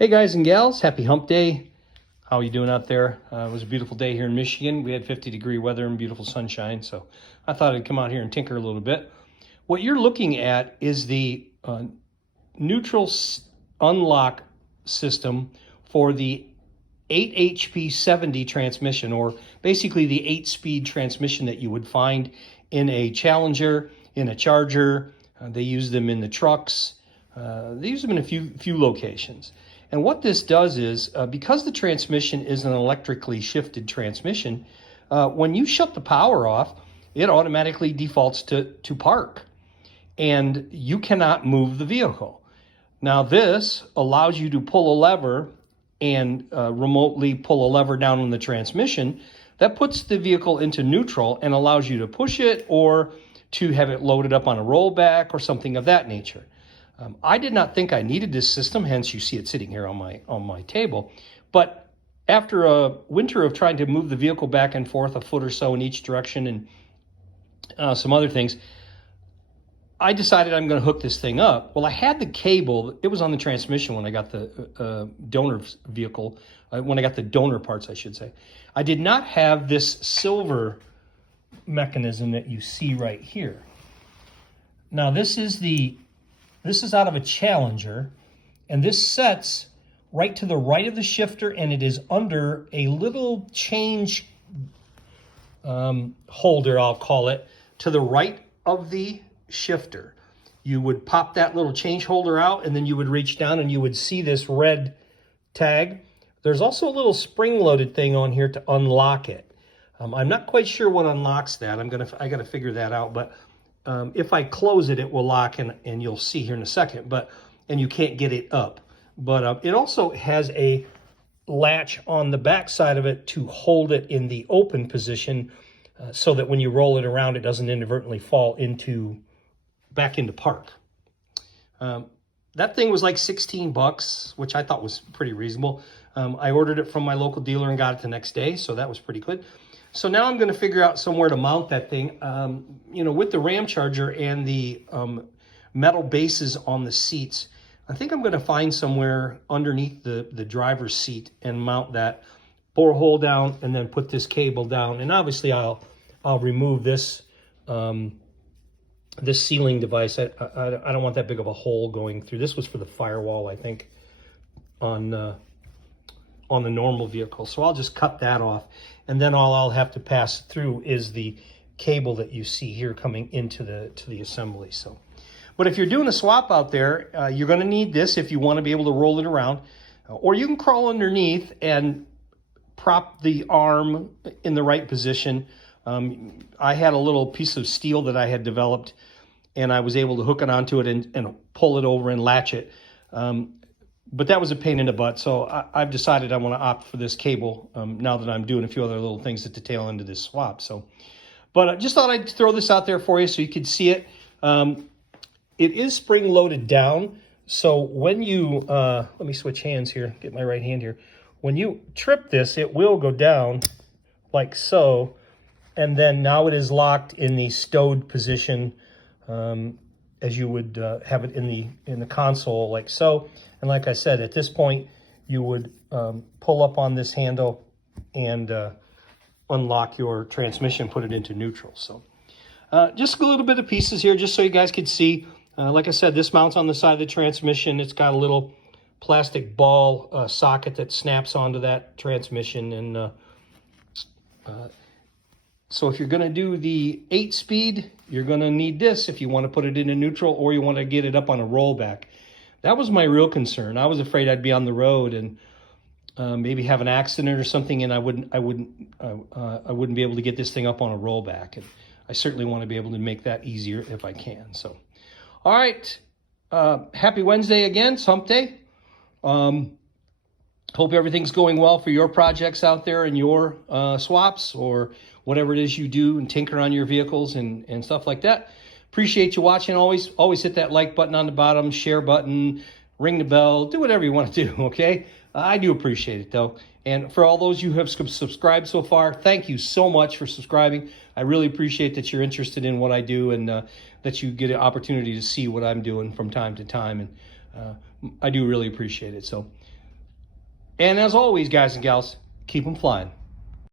Hey guys and gals, happy hump day. How are you doing out there? It was a beautiful day here in Michigan. We had 50-degree weather and beautiful sunshine, so I thought I'd come out here and tinker a little bit. What you're looking at is the neutral unlock system for the 8 HP 70 transmission, or basically the 8-speed transmission that you would find in a Challenger, in a Charger. They use them in the trucks. They use them in a few locations. And what this does is, because the transmission is an electrically shifted transmission, when you shut the power off, it automatically defaults to park, and you cannot move the vehicle. Now this allows you to pull a lever and remotely pull a lever down on the transmission. That puts the vehicle into neutral and allows you to push it or to have it loaded up on a rollback or something of that nature. I did not think I needed this system, hence you see it sitting here on my table. But after a winter of trying to move the vehicle back and forth a foot or so in each direction and some other things, I decided I'm going to hook this thing up. Well, I had the cable. It was on the transmission when I got the donor vehicle, when I got the donor parts, I should say. I did not have this silver mechanism that you see right here. Now, this is out of a Challenger, and this sets right to the right of the shifter, and it is under a little change holder, I'll call it, to the right of the shifter. You would pop that little change holder out, and then you would reach down and you would see this red tag. There's also a little spring-loaded thing on here to unlock it. I'm not quite sure what unlocks that. I got to figure that out, but if I close it, it will lock, and you'll see here in a second, and you can't get it up. But it also has a latch on the back side of it to hold it in the open position, so that when you roll it around, it doesn't inadvertently fall back into park. That thing was like $16, which I thought was pretty reasonable. I ordered it from my local dealer and got it the next day, so that was pretty good. So now I'm going to figure out somewhere to mount that thing. With the Ram Charger and the metal bases on the seats, I think I'm going to find somewhere underneath the driver's seat and mount that, bore a hole down, and then put this cable down. And obviously I'll remove this this sealing device. I don't want that big of a hole going through. This was for the firewall, I think, on the normal vehicle. So I'll just cut that off. And then all I'll have to pass through is the cable that you see here coming into the assembly. So, but if you're doing a swap out there, you're going to need this if you want to be able to roll it around. Or you can crawl underneath and prop the arm in the right position. I had a little piece of steel that I had developed, and I was able to hook it onto it and pull it over and latch it. But that was a pain in the butt, so I've decided I want to opt for this cable now that I'm doing a few other little things at the tail end of this swap. So, but I just thought I'd throw this out there for you so you could see it. It is spring-loaded down, so when you, let me switch hands here, get my right hand here. When you trip this, it will go down like so, and then now it is locked in the stowed position, as you would have it in the console like so. And like I said, at this point, you would pull up on this handle and unlock your transmission, put it into neutral. So just a little bit of pieces here, just so you guys could see. Like I said, this mounts on the side of the transmission. It's got a little plastic ball socket that snaps onto that transmission. And so if you're going to do the 8-speed, you're going to need this if you want to put it into neutral, or you want to get it up on a rollback. That was my real concern. I was afraid I'd be on the road and maybe have an accident or something, and I wouldn't be able to get this thing up on a rollback. And I certainly want to be able to make that easier if I can. So, all right. Happy Wednesday again, it's hump day. Hope everything's going well for your projects out there and your swaps or whatever it is you do and tinker on your vehicles and stuff like that. Appreciate you watching. Always hit that like button on the bottom, share button, ring the bell, do whatever you want to do, okay? I do appreciate it, though. And for all those who have subscribed so far, thank you so much for subscribing. I really appreciate that you're interested in what I do and that you get an opportunity to see what I'm doing from time to time. And I do really appreciate it. So And as always, guys and gals, keep them flying.